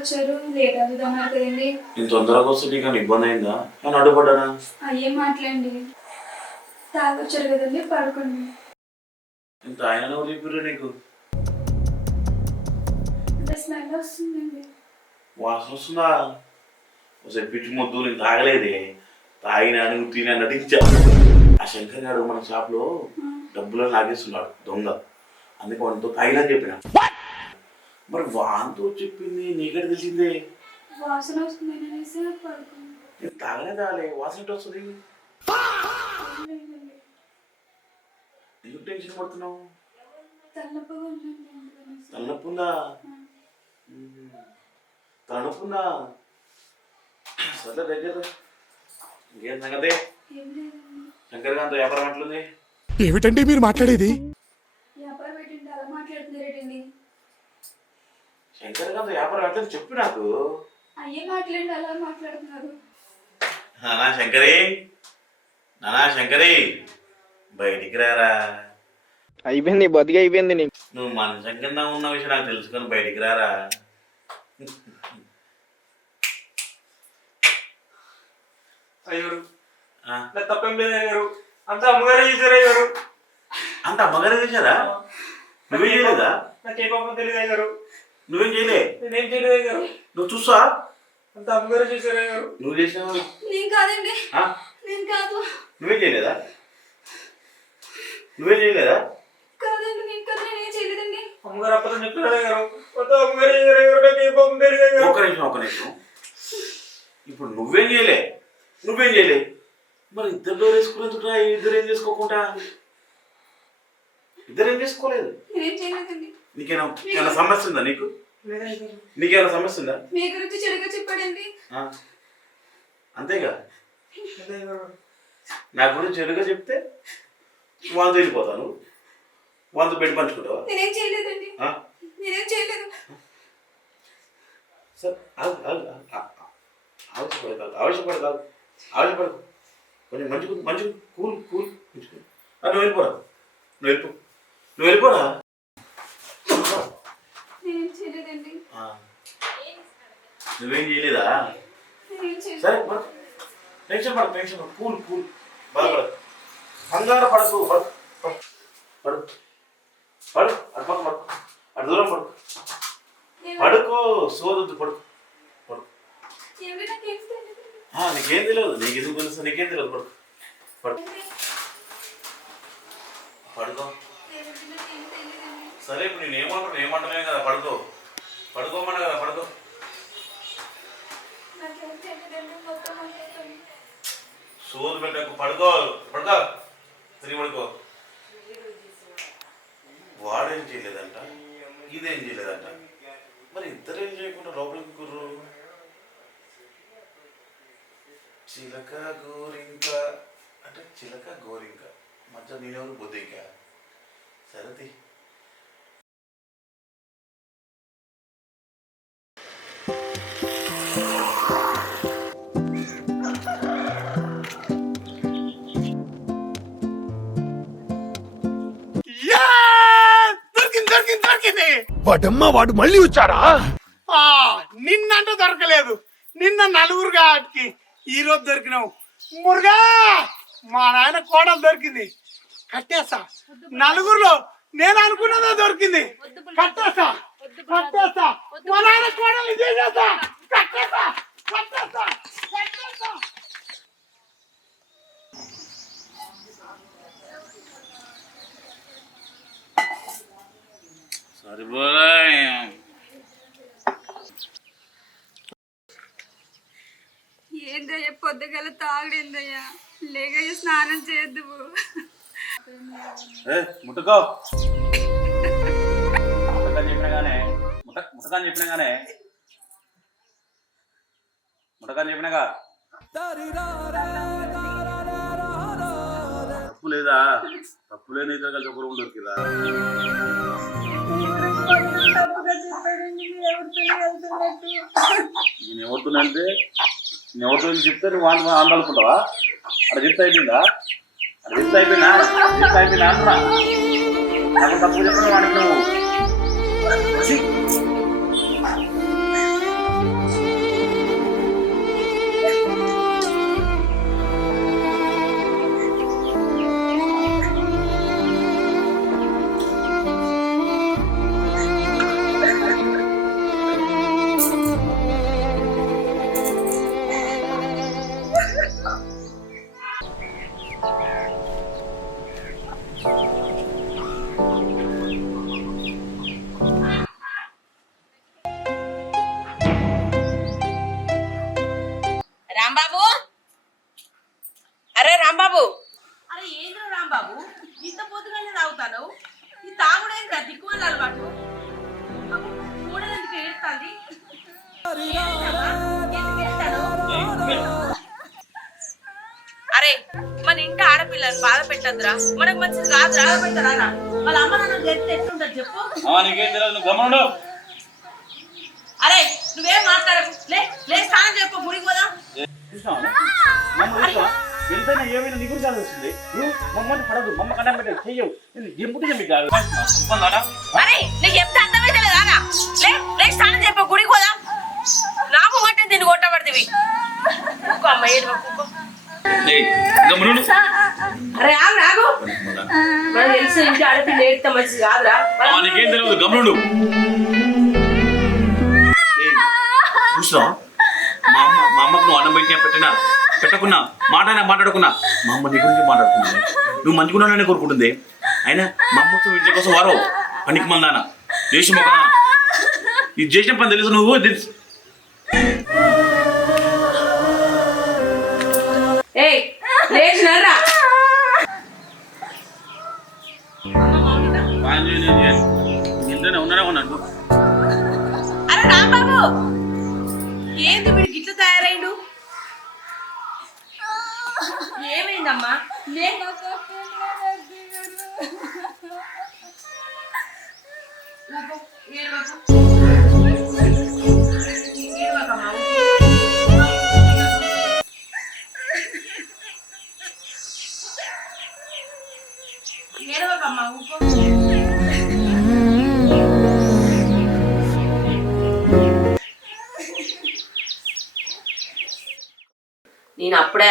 వచ్చారు? లేట్ అవుతుందన్నారు కదండి నేను తొందరగా వస్తే నీకు ఇబ్బంది అయిందా? నేను అడ్డుపడ్డానా? అయ్యే మాట్లాడండి. తాగొచ్చారు కదండి పడుకోండి. ఇంత ఆయన చెప్పారు నీకు? స్మెల్ వస్తుందండి. వాసన వస్తుందా? ఒకసారి పిచ్చి ముద్దు నేను తాగలేదే. తాగినాను తినా నటించా. ఆ శంకర్ గారు మన షాప్లో డబ్బులు లాగేస్తున్నాడు దొంగ. అందుకే వాడితో తాగినా చెప్పిన. మరి వాంతో చెప్పింది నీకడ తెలిసిందే. వాసన పడుకోండి నేను తాగలే తాగలే వాసన ఎటు వస్తుంది. ఎందుకు టెన్షన్ పడుతున్నావు. తలనొప్పుందా? తలనొప్పుందా? సరే దగ్గర ఇంకేం సంగతి? శంకర్ గారితో వ్యాపారం ఎట్లుంది? ఏమిటండి మీరు మాట్లాడేది వ్యాపారం పెట్టండి అలా మాట్లాడుతున్నారేటండి శంకర్ గారితో వ్యాపారం ఎట్లుంది చెప్పు నాకు. అయ్యే మాట్లాడండి అలా మాట్లాడుతున్నారు? నానా శంకరి నానా శంకరి బయటికి రారా. అయిపోయింది బతికి అయిపోయింది నీకు. నువ్వు మంచం కింద ఉన్న విషయం నాకు తెలుసుకొని బయటికి రారా. అయ్యారు నా తప్పేం లేదు అయ్యారు అంతా అమ్మగారే చేశారు అయ్యారు అంత అమ్మగారు చేశారా? నువ్వేం చేయలేదా? నాకే పాపం తెలియదు అయ్యారు నువ్వేం చేయలే? నేనేం చేయలేదు అయ్యారు నువ్వు చూసా అంతా అమ్మగారే చేశారు అయ్యారు నువ్వు చేసినావు? నేను కాదండి. ఆ? నేను కాదు. నువ్వేం చేయలేదా? నువ్వేం చేయలేదా? కాదండి నేను కాదు నేనేం చేయలేదండి. అమ్మగారు అప్పదని చెప్తున్నాడు అయ్యారు అంతా అమ్మగారే చేశారు అయ్యారు నాకే పాపం తెలియదు అయ్యారు ఒక నిమిషం ఒక నిమిషం. ఇప్పుడు నువ్వేం చేయలే? నువ్వేం చేయలే? మరి ఇద్దరు డోర్ వేసుకునేందుకురా ఇద్దరు ఏం చేసుకోకుండా? ఇద్దరు ఏం చేసుకోలేదు? నేనేం చేయలేదండి. నీకేనా ఏమైనా సమస్య ఉందా నీకు. నీకేమైనా సమస్య ఉందా? మీ గురించి చెడుగా చెప్పాడండి? అంతేగా. నా గురించి చెడుగా చెప్తే వంద వెళ్ళిపోతాను వంద బెడ్ పంచుకుంటావా? నేనేం చేయలేదండి? నేనేం చేయలేదు. సార్ ఆగు ఆగు ఆగు. ఆ- ఆ- ఆవేశపడ కాదు ఆవేశపడ కాదు. ఆవేశపడదు కొంచెం మంచి మంచి కూల్ కూల్. నువ్వు వెళ్ళిపోరా. నువ్వు వెళ్ళిపో. నువ్వు వెళ్ళిపోరా నేనేం చేయలేదండి ఆ. నువ్వేం చేయలేదా? సరే టెన్షన్ పడ టెన్షన్ కూల్ కూల్. బాధపడ కంగారు పడకు పడు. పడు. పడు. పడు. అటు పక్క పడు. అటు దూరం పడు. పడుకో సోదొద్దు పడుకో. పడు. నీకేం తెలియదు నీకు ఎందుకు తెలుసు? నీకేం తెలియదు పడుకు పడు. పడుకో. సరే ఇప్పుడు నేను ఏమంటాను ఏమంటలేము కదా పడుకో. పడుకోమన్నా కదా పడుకో. సోదు పెట్టకు పడుకో పడుకో. తిరిగి పడుకో. వాడేం చేయలేదంట? ఇదేం చేయలేదంట? మరి ఇద్దరు ఏం చేయకుండా లోపలికి కుర్రు? చిలక గోరింక. అంటే చిలక గోరింక. మధ్య నేనెవరు బొద్దింక? సరతి వాడమ్మ వాడు మళ్ళీ వచ్చారా? ఆ, నిన్నంటే దొరకలేదు. నిన్న నలుగురు కాబట్టి ఈ రోజు దొరికినావు. మురుగా మా నాయన కోడలు దొరికింది. కట్టేస్తా. నలుగురులో నేను అనుకున్నదే దొరికింది. కట్టేస్తా. కట్టేస్తా. మా నాయన కోడలు చేసేస్తా కట్టేస్తా. కట్టేస్తా. ఏందయ్యా పొద్దుగల తాగుడేందయ్యా? లేగయ్య స్నానం చేయొద్దు. ఏ ముట్టుకో. చెప్పినగానే ముట్ట ముట్టకని చెప్పినగానే ముట్టకని చెప్పినగా తప్పు లేదా? తప్పు లేని ఇద్దరు కలిసి ఒక రూమ్ దొరికిరా తప్పుగా చెప్పాడండి ఎవరితోనే నేను ఎవరుతున్నంటే నేను ఎవరితో చెప్తే నువ్వు వాళ్ళు వాళ్ళు అనుకుంటావా? అక్కడ చెప్తే అయిపోయిందా? అక్కడ చెప్తే అయిపోయినా? చెప్తే అయిపోయినా అంటున్నా. నాకు తప్పు చెప్పిన వాడికి నువ్వు. మన ఇంటి ఆడపిల్లని బాధ పెట్టద్దురా? మనకు మంచిది కాదురా. పెట్టరారా వాళ్ళ అమ్మ నాన్న గెలిస్తే ఎట్లుంటది చెప్పు? ఆ, నీకేం తెలియదు నువ్వు గమనుండు అరే నువ్వేం మాట్లాడకు. లే లే స్నానం చెప్పు గుడికి పోదాం. చూసినావా? మమ్మ చూసినావా? ఎంతైనా ఏమైనా నీ గురించి ఆలోచిస్తుంది నువ్వు మమ్మల్ని పడదు. మమ్మ కన్నా పెట్టే చెయ్యవు. నేను ఎప్పుడు మీకు కాదు ఒప్పందానా? అరే నీకు ఎంత అర్థమైతే లేదా లే లే స్నానం చెప్పు గుడికి పోదాం. నాకు కొట్టే దీన్ని కొట్టబడుతుంది అమ్మ ఏడు. అరే ఆగు రాగు మనకు తెలిసి ఇంటి ఆడపిల్ల ఏడితే మంచిది కాదురా. ఆ, నీకేం తెలియదు గమనుండు ఏయ్, చూసినావా? మా అమ్మ మా అమ్మకు నువ్వు అన్నం పెట్టినా పెట్టినా పెట్టకున్నా మాట్లాడినా మాట్లాడుకున్నా మా అమ్మ నీ గురించి మాట్లాడుతుంది. నువ్వు మంచుకున్నానని కోరుకుంటుంది. అయినా మా అమ్మతో విద్య కోసం వారో పనికి మందాన మొక్క ఇది చేసిన పని తెలుసు నువ్వు ఇది- ఏయ్ లేచినారా నేను. ఇంట్లోనే ఉన్నానే ఉన్నాను అరే రాంబాబు ఏంది వీడు గిట్ల తయారైండు ఏమైందమ్మా. ఏడవకమ్మా.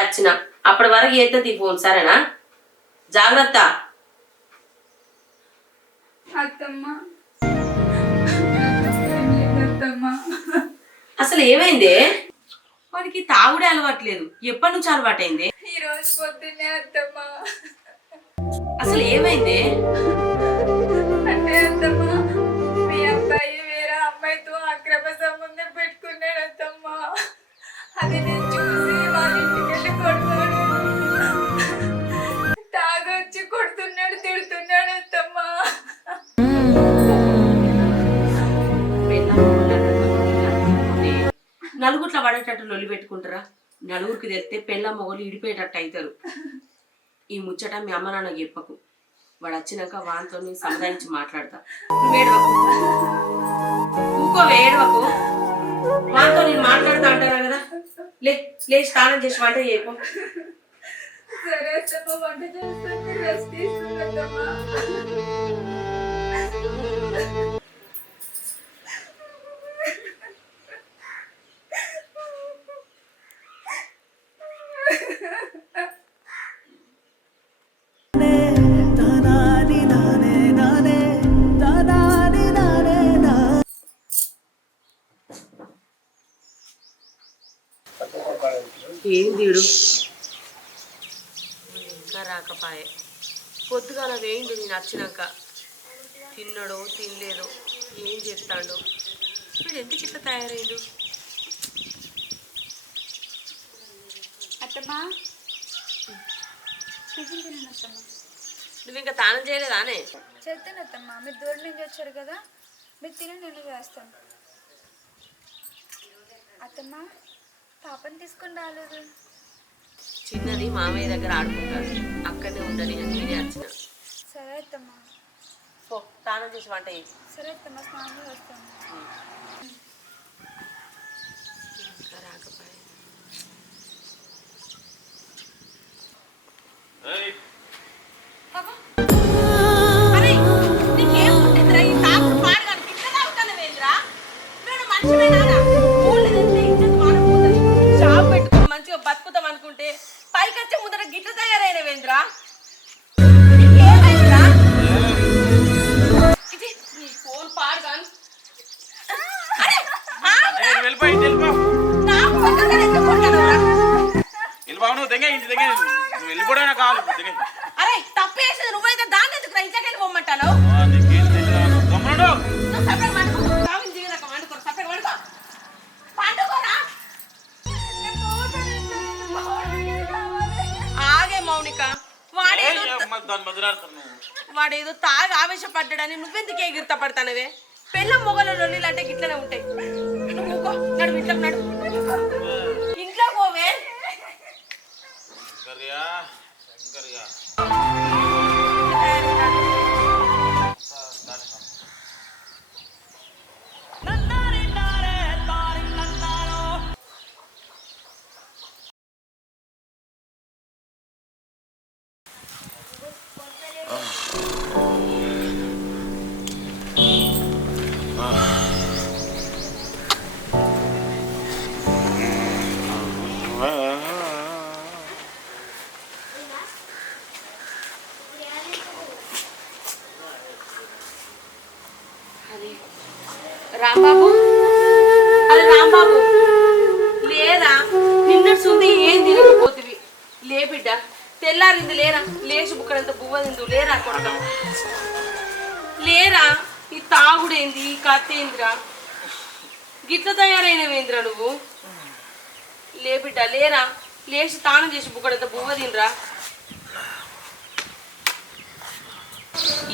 వచ్చిన అప్పటి వరకు ఎత్తది ఫోన్ సరేనా? జాగ్రత్త. అసలు ఏమైంది? వాడికి తాగుడే అలవాట్లేదు ఎప్పటి నుంచి అలవాటైంది? ఈ రోజు పొద్దున్నే అత్తమ్మ. అసలు ఏమైంది? అంటే అత్తమ్మ మీ అబ్బాయి వేరే అమ్మాయితో అక్రమ సంబంధం పెట్టుకున్నాడు అత్తమ్మ అది నలుగుట్ల పడేటట్టు లొల్లి పెట్టుకుంటారా? నలుగురికి తెలిస్తే పెళ్ళ మొగలు ఇడిపోయేటట్టు అవుతారు ఈ ముచ్చట మీ అమ్మ నాన్న చెప్పకు. వాడు వచ్చినాక వానితో సంధానించి మాట్లాడతా. నువ్వు ఊకో వేడవకు వానితో నేను మాట్లాడతా అంటారా కదా? లే లే స్నానం చేసి వంట చేయకు. సరే వంట చేస్తుంది నేను వచ్చినాక తిన్నాడో తినలేదో ఏం చేస్తాడో వీడు ఎందుకు ఇట్లా తయారైండు అత్తమ్మ. నువ్వు ఇంకా తానం చేయలేదానే చేస్తాను అత్తమ్మ. మీరు దూరం నుంచి వచ్చారు కదా మీరు తిని నేను చేస్తాను. అత్తమ్మ పాపని తీసుకొని రాలేదు. చిన్నది మామయ్య దగ్గర ఆడుకుంటాడు. అక్కడనే ఉండని నేనే వచ్చిన సరే అత్తమ్మా. పో స్నానం చేసి వంట చేసి మంచిగా బతుకుతాం అనుకుంటే పైకి వచ్చే ముందర గిట్ల తయారైన తయారైనవేంద్రా? వెళ్ళిపో? వెళ్ళిపో నువ్వు ఇంటి నువ్వు కావాలి అరే నువ్వైతే దాన్ని ఎందుకు గమ్మునుండు. నువ్వు సపరేట్ సపరేట్ వండుకో. పండుకోరా ఆగే మౌనిక. వాడేదో దాని తాగి ఆవేశపడ్డాడని నువ్వెందుకు ఎగిరిత పడతానవే పెళ్ళ మొగల లొల్లిలు అంటే గిట్లనే ఉంటాయి. నడు ఇంట్లోకి నడు తెల్లారింది లేరా? లేచి బుక్కడంత బువ్వ తిందు లేరా కొడక? లేరా? ఈ తాగుడేంది ఈ కత్తి ఏందిరా గిట్ల తయారైనవేంద్రా నువ్వు? లే బిడ్డ లేరా? లేచి తానం చేసి బుక్కడంత బువ్వ తినరా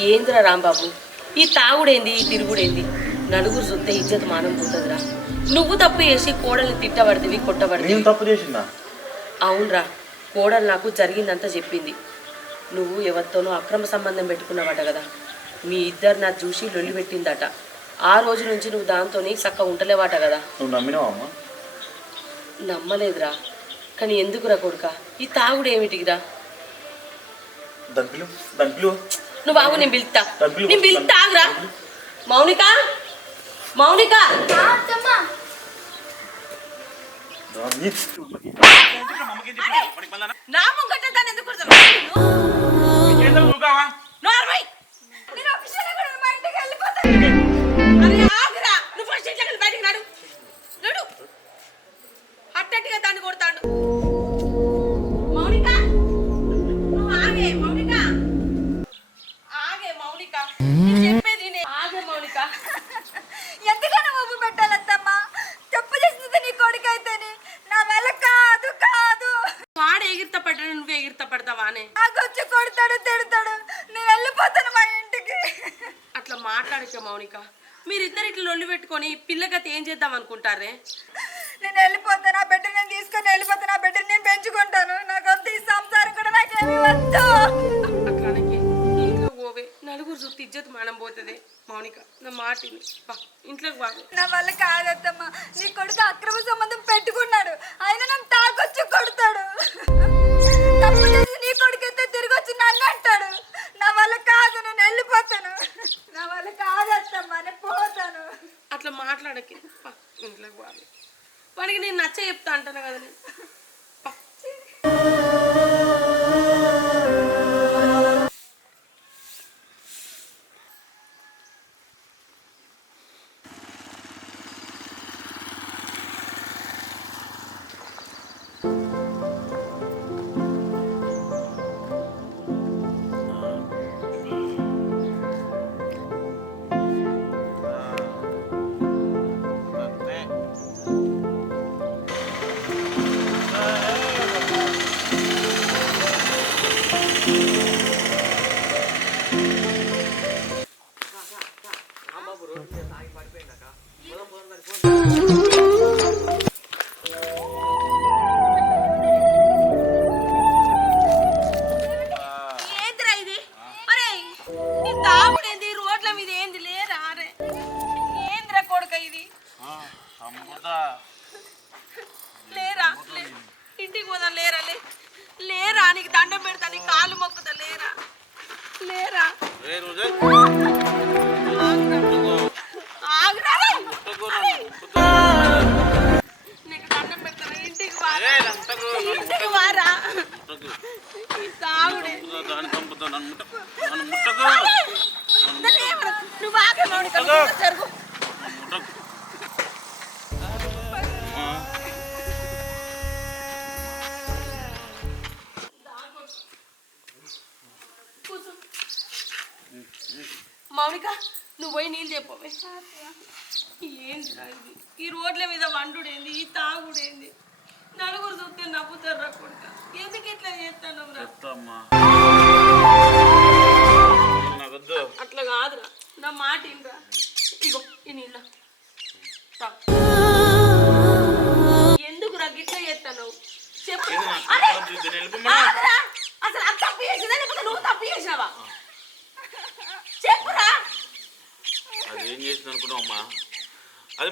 ఏందిరా రాంబాబు? ఈ తాగుడేంది ఈ తిరుగుడేంది? నలుగురు చూస్తే ఇజ్జత్ మానం పోతుందిరా. నువ్వు తప్పు చేసి కోడల్ని తిట్టబడితివి కొట్టబడితివి. నేను తప్పు చేసిందా? అవునరా. కోడలు నాకు జరిగిందంతా చెప్పింది. నువ్వు ఎవరితోనో అక్రమ సంబంధం పెట్టుకున్నావట కదా. మీ ఇద్దరు నా చూసి లొల్లి పెట్టిందట. ఆ రోజు నుంచి నువ్వు దాంతోని చక్క ఉండలేవాట కదా. నువ్వు నమ్మినావా అమ్మ? నమ్మలేదురా. కానీ ఎందుకురా కొడుక? ఈ తాగుడు ఏమిటిరా నువ్వు బాగు నేను పిలుస్తా. నేను పిలుస్తా ఆగురా. మౌనిక? మౌనిక? నా ముంగట దాన్ని ఎందుకు కొడతావు? నీకేందో ఊగావా? నార్మల్ నేను ఒక క్షణం కూడా మా ఇంటికి వెళ్ళిపోతాను అరే ఆగురా నువ్వు ఫస్ట్ ఇంట్లో నుంచి బయటికి నడు నడు అట్టట్టుగా దాన్ని కొడతాడు మౌనిక నువ్వు ఆగే మౌనిక ఆగే మౌనిక నేను చెప్పేది నే- ఆగే మౌనిక ఎందుకని ఊపి పెట్టాలత్తమ్మా తప్పు చేసింది నీ కొడుకు అయితేని నా వల్ల కాదు కాదు వాడు ఎగిరిత పడ్డాడు నువ్వు ఎగిరిత పడతావానే నాకొచ్చి కొడతాడు తిడతాడు నేను వెళ్ళిపోతాను మా ఇంటికి అట్లా మాట్లాడక మౌనిక లొల్లి పెట్టుకొని పిల్లగతి ఏం చేద్దాం అనుకుంటారే నేను వెళ్ళిపోతాను ఆ బిడ్డ నేను తీసుకొని వెళ్ళిపోతాను ఆ బిడ్డని నేను పెంచుకుంటాను. నాకు వద్దు ఈ సంసారం కూడా నాకేమీ వద్దు. అట్లానకి ఇంట్లో పోవే. నలుగురు చూస్తే ఇజ్జత్ మానం పోతుంది. మౌనిక నా మాటిని బా ఇంట్లోకి బాగు. నా వల్ల కాదత్తమ్మా. నీ కొడుకు అక్రమ సంబంధం పెట్టుకున్నాడు. ఆయన మాట్లాడకి ఇంట్లోకి బాగు వాడికి నేను నచ్చ చెప్తా అంటాను కదా నేను. పా. ఏందిరా Look.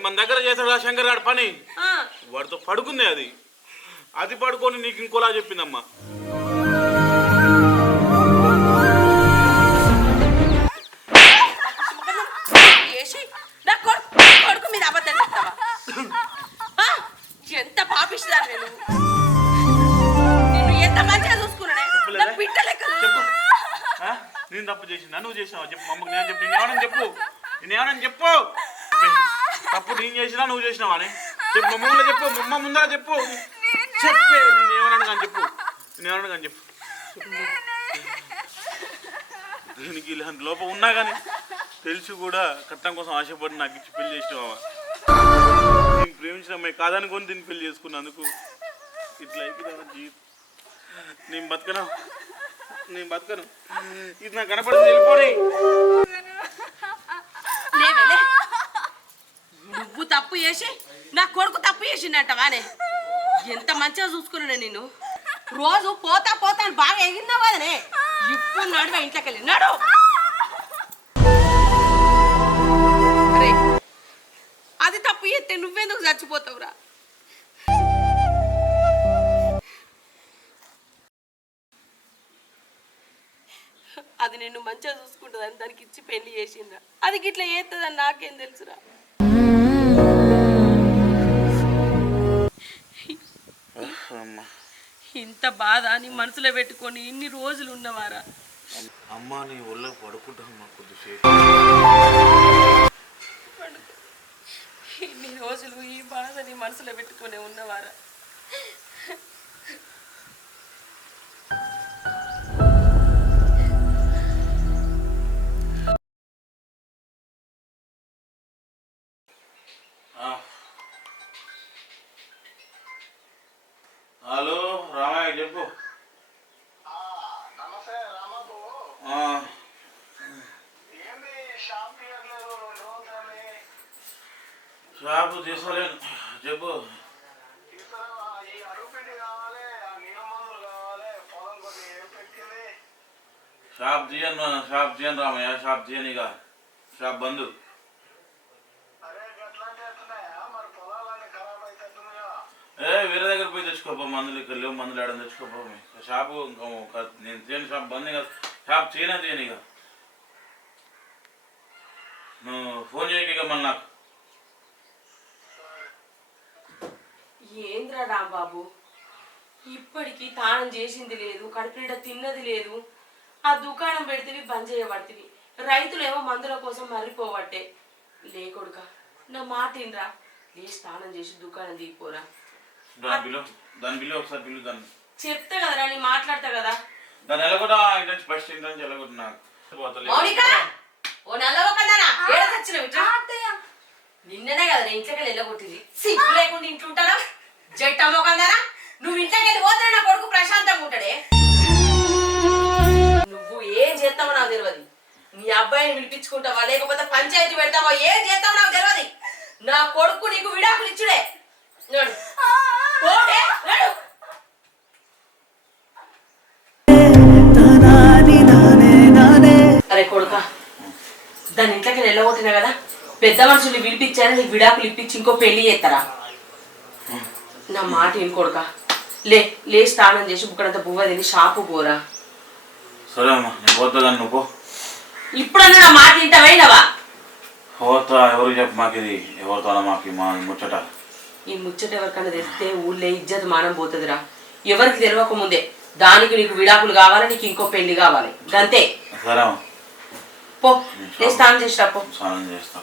మన దగ్గర చేస్తాడు ఆ శంకర్ గారి పని? వాడితో పడుకుంది అది. అది పడుకొని నీకు ఇంకోలా చెప్పిందమ్మా? ఎంత పాపిస్తాను నేను. నిన్ను ఎంత మంచిగా చూసుకున్నానే? నా బిడ్డ లెక్క. చెప్పు. ఆ? నేను తప్పు చేసిందా? నువ్వు చేసావా? చెప్పు. అమ్మకి నేను చెప్పు. నేను ఏమన్నా చెప్పు? నేను ఏమన్నా చెప్పు? తప్పు నేను చేసినా నువ్వు చేసినావా అని. చెప్పు మమ్మ ముందర చెప్పు మమ్మ ముందర చెప్పు. చెప్పే నేను కానీ చెప్పు. నేను కానీ చెప్పు. దీనికి ఇలాంటి లోపం ఉన్నా కానీ తెలిసి కూడా కట్టడం కోసం ఆశపడి నాకు ఇచ్చి పెళ్ళి చేసినావా నేను ప్రేమించిన అమ్మాయి కాదనుకొని దీన్ని పెళ్ళి చేసుకున్నందుకు ఇట్లా అయిపోయిందా జీవితం. నేను బతకను. నేను బతకను. ఇది నాకు కనపడింది వెళ్ళిపోయి లేవేలే నువ్వు తప్పు చేసి నా కొడుకు తప్పు చేసిండటవానే ఎంత మంచిగా చూసుకున్నాను నేను. రోజు పోతా పోతా అని బాగా ఎగిరినావు కదనే ఇప్పుడు నడువ ఇంట్లోకి వెళ్ళి. నడు. అది తప్పు చేస్తే నువ్వెందుకు చచ్చిపోతావురా? అది నిన్ను మంచిగా చూసుకుంటుందని దానికి ఇచ్చి పెళ్ళి చేసిండ్రా. అది గిట్లా చేస్తుందని నాకేం తెలుసురా? ఇంత బాధ నీ మనసులో పెట్టుకొని ఇన్ని రోజులు ఉన్నవారా అమ్మ నీ ఒళ్ళో పడుకుంటామ్మా కొద్దిసేపు. ఇన్ని రోజులు ఈ బాధ నీ మనసులో పెట్టుకొని ఉన్నవారా? షాప్ తీయను రామయ్య షాప్ తీయను ఇక. షాప్ బంద్. ఏ వేరే దగ్గర పోయి తెచ్చుకోపో మందులు ఇక్కడ లేవు మందులు ఆడని తెచ్చుకోపో. షాపు నేను చేయను షాప్ బంద్ ఇక షాప్ చేయనే చేయను ఇక? నువ్వు ఫోన్ చేయక ఇక మళ్ళీ నాకు. ఏంద్రా రాంబాబు? ఇప్పటికీ తానం చేసింది లేదు కడుపు నిండా తిన్నది లేదు. ఆ దుకాణం పెడితే బంద్ చేయబడితివి రైతులేమో మందుల కోసం మర్రిపోవట్టే లే కొడుక నా మాట వినరా? లే స్నానం చేసి దుకాణం దిగిపోరా. దాని బిల్లు దాని బిల్లు ఒకసారి బిల్లు దాన్ని. చెప్తా కదరా నేను మాట్లాడతా కదా. ఎలాగొట్టా ఫస్ట్ ఓ నల్లవ కదనా ఏడ తెచ్చినావు ఇట్లా? నిన్ననే కదా నేను ఇంట్లోకి వెళ్ళగొట్టింది సిగ్గు లేకుండా ఇంట్లో ఉంటారా? జట్టమ్మో కదనా నువ్వు ఇంట్లోకి వెళ్ళి పోతే నా కొడుకు ప్రశాంతంగా ఉంటాడే. చేస్తావో నాకు తెలియదు నీ అబ్బాయిని పిలిపించుకుంటావా లేకపోతే పంచాయతీ పెడతావా? ఏం చేస్తావో నాకు తెలియదు నా కొడుకు నీకు విడాకులు ఇచ్చుడే. నడు. నడు. అరే కొడుక దాని ఇంట్లోకి వెళ్ళగొట్టినా కదా? పెద్ద మనుషుల్ని పిలిపించారని నీకు విడాకులు ఇప్పించి ఇంకో పెళ్ళి చేస్తారా? నా మాట ఏం కొడుక. లే లే స్నానం చేసి బుక్కడంత బువ్వ తిని షాపు పోరా. సరే అమ్మా నేను పోతా నువ్వు పో. ఇప్పుడన్నా నా మాట ఇంటవైనవా పోతా ఎవరికి చెప్పు మాకు ఇది ఎవరితోనో మాకు మా ముచ్చట. ఈ ముచ్చట ఎవరికన్నా తెస్తే ఊళ్ళో ఇజ్జత్ మానం పోతుందిరా. ఎవరికి తెలియక ముందే దానికి నీకు విడాకులు కావాలి నీకు ఇంకో పెళ్ళి కావాలి. గంతే. సరే పో లే స్నానం చేసిరా పో. స్నానం చేస్తా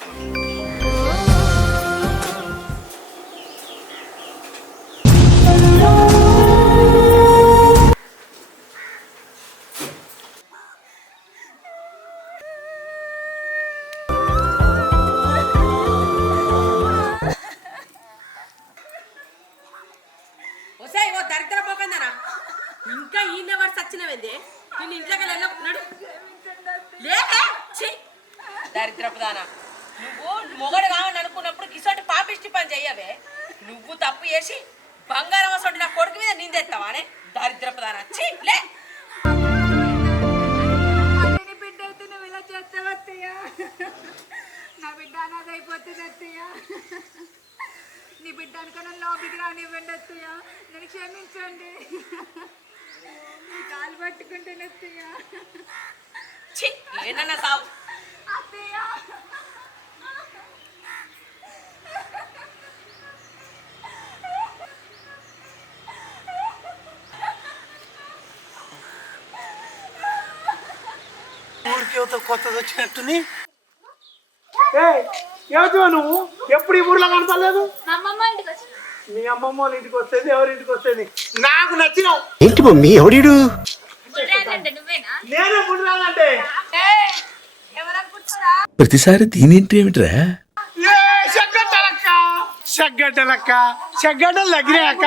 నువ్వు తప్పు చేసి బంగారం అసలు నా కొడుకు మీద నిందెత్తావానే దరిద్రపు దానా. ఛీ లే. నీ బిడ్డ అయితే నువ్వు ఇలా చేస్తావు అత్తయ్య? నా బిడ్డ అనాథ అయిపోతుంది అత్తయ్య. నీ బిడ్డ అనుకున్న లోపలికి రానివ్వండి అత్తయ్య. నేను క్షమించండి. మీ కాలు పట్టుకుంటాను అత్తయ్య. ఛీ ఏంటన్నా సావు. అత్తయ్య. యువత కొత్తది వచ్చినట్టుని ఏయ్, ఏమిటివా నువ్వు? ఎప్పుడు ఈ ఊర్లో కనపడలేదు? మా అమ్మమ్మ వాళ్ళ ఇంటికి వస్తుంది ఎవరి ఇంటికి వస్తుంది? నాకు నచ్చినావు. ఏంటి మమ్మీ ఎవడీడు? నేనే పుట్టినానంటే ప్రతిసారి దీనేంటి ఏమిట్రా? ఏ సెగ్గడ్డలక్క సెగ్గడ్డలక్క సెగ్గడ్డలు దగ్గరేయక్క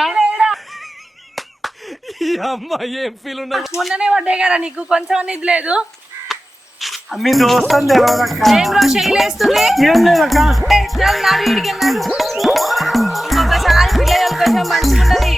మొన్ననే పడ్డాయి కదా నీకు కొంచెం అనేది లేదు. మీ దోస్తం తెలియదక్క ఏం రో శైలేస్తుంది ఏం లేదక్క నా వీడికి ఇంకొకసారి పిల్లలు కొంచెం మంచిగా ఉంటది